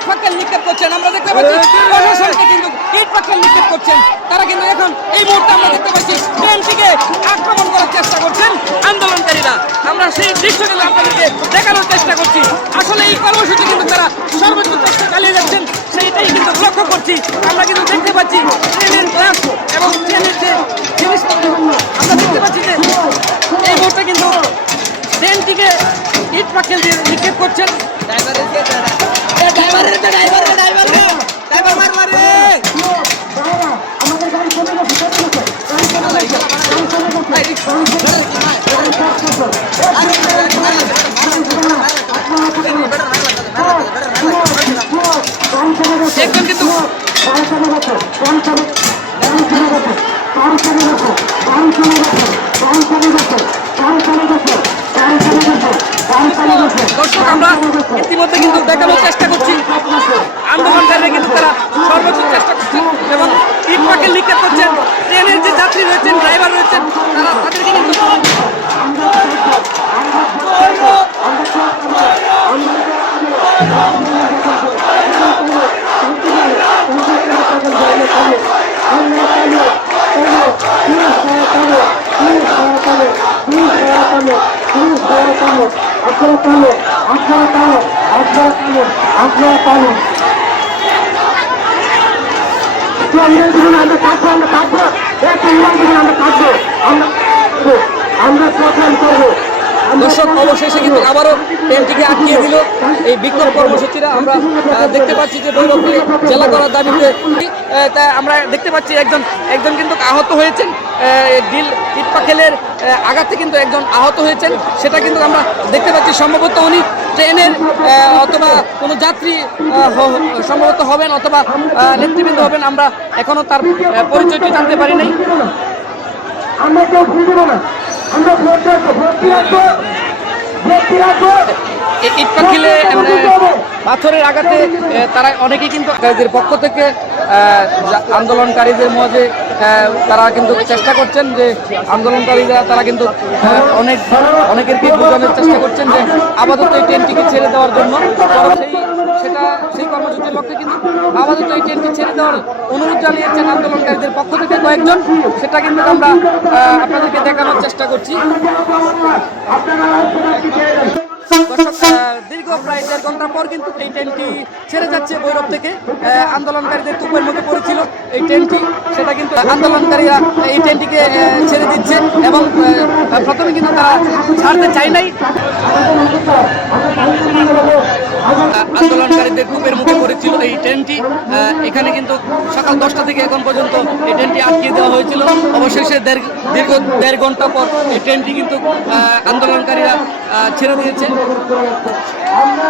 ইট পাটকেল নিক্ষেপ করছেন। আমরা দেখতে পাচ্ছি প্রশাসনকে কিন্তু ইট পাটকেল নিক্ষেপ করছেন। তারা কিন্তু এখন এই মুহূর্তে আমরা দেখতে পাচ্ছি ট্রেনটিকে আক্রমণ করার চেষ্টা করছেন আন্দোলনকারীরা। আমরা সেই দৃশ্য কিন্তু আপনাদেরকে দেখানোর চেষ্টা করছি। আসলে এই কর্মসূচি কিন্তু তারা সর্বোচ্চ চেষ্টা চালিয়ে যাচ্ছেন, সেইটাই কিন্তু লক্ষ্য করছি। আমরা কিন্তু দেখতে পাচ্ছি ট্রেনের গ্লাস এবং ট্রেনের যে জিনিসপত্র, আমরা দেখতে পাচ্ছি যে এই মুহূর্তে কিন্তু ট্রেনটিকে ইট পাটকেল দিয়ে নিক্ষেপ করছেন। ড্রাইভার মার মারে দেখবেন কিন্তু দর্শক আমরা ইতিমধ্যে কিন্তু দেখানোর চেষ্টা করছি আন্দোলনকারীরা কিন্তু তারা সর্বোচ্চ চেষ্টা করছেন এবং ইট পাকে নিক্ষেপ করছেন ট্রেনের যে যাত্রী রয়েছেন ড্রাইভার রয়েছেন তারা তাদেরকে কিন্তু আমরা কাটবো আমরা কাটবো একটা ইমান দিন আমরা কাটবো আমরা আমরা প্রথম করব। দর্শক অবশেষে কিন্তু আবারও ট্রেনটিকে আটকিয়ে দিল। এই বিক্ষোভ কর্মসূচিরা আমরা দেখতে পাচ্ছি যে ভৈরবকে জেলা করার দাবিতে তা আমরা দেখতে পাচ্ছি একজন একজন কিন্তু আহত হয়েছেন। ডিল ইটপাখেলের আঘাতে কিন্তু একজন আহত হয়েছেন। সেটা কিন্তু আমরা দেখতে পাচ্ছি। সম্ভবত উনি ট্রেনের অথবা কোনো যাত্রী সম্ভবত হবেন অথবা নেতৃবৃন্দ হবেন। আমরা এখনও তার পরিচয়টি জানতে পারি নাই। আমরা কেউ না। আমরা রাখব রাখব ইট পাখিলে মানে পাথরের আঘাতে তারা অনেকেই কিন্তু পক্ষ থেকে আন্দোলনকারীদের মধ্যে তারা কিন্তু চেষ্টা করছেন যে আন্দোলনকারীরা তারা কিন্তু অনেক অনেকেরকে বোঝানোর চেষ্টা করছেন যে আপাতত এই ট্রেনটিকে ছেড়ে দেওয়ার জন্য সেই সেই কর্মসূচির পক্ষে কিন্তু আপাতত এই ট্রেনটি ছেড়ে দেওয়ার অনুরোধ জানিয়েছেন আন্দোলনকারীদের পক্ষ থেকে কয়েকজন। সেটা কিন্তু আমরা আপনাদেরকে দেখানোর চেষ্টা করছি। দীর্ঘ প্রায় দেড় ঘণ্টা পর কিন্তু এই ট্রেনটি ছেড়ে যাচ্ছে ভৈরব থেকে। আন্দোলনকারীদের তুপের মুখে পড়েছিল এই ট্রেনটি। সেটা কিন্তু আন্দোলনকারীরা এই ট্রেনটিকে ছেড়ে দিচ্ছে এবং প্রথমে কিন্তু তারা ছাড়তে চায় নাই। আন্দোলনকারীদের কূপের মুখে পড়েছিল এই ট্রেনটি। এখানে কিন্তু সকাল দশটা থেকে এখন পর্যন্ত এই ট্রেনটি আটকিয়ে দেওয়া হয়েছিল। অবশেষে দীর্ঘ দেড় ঘণ্টা পর এই ট্রেনটি কিন্তু আন্দোলনকারীরা ছেড়ে দিয়েছে। আমরা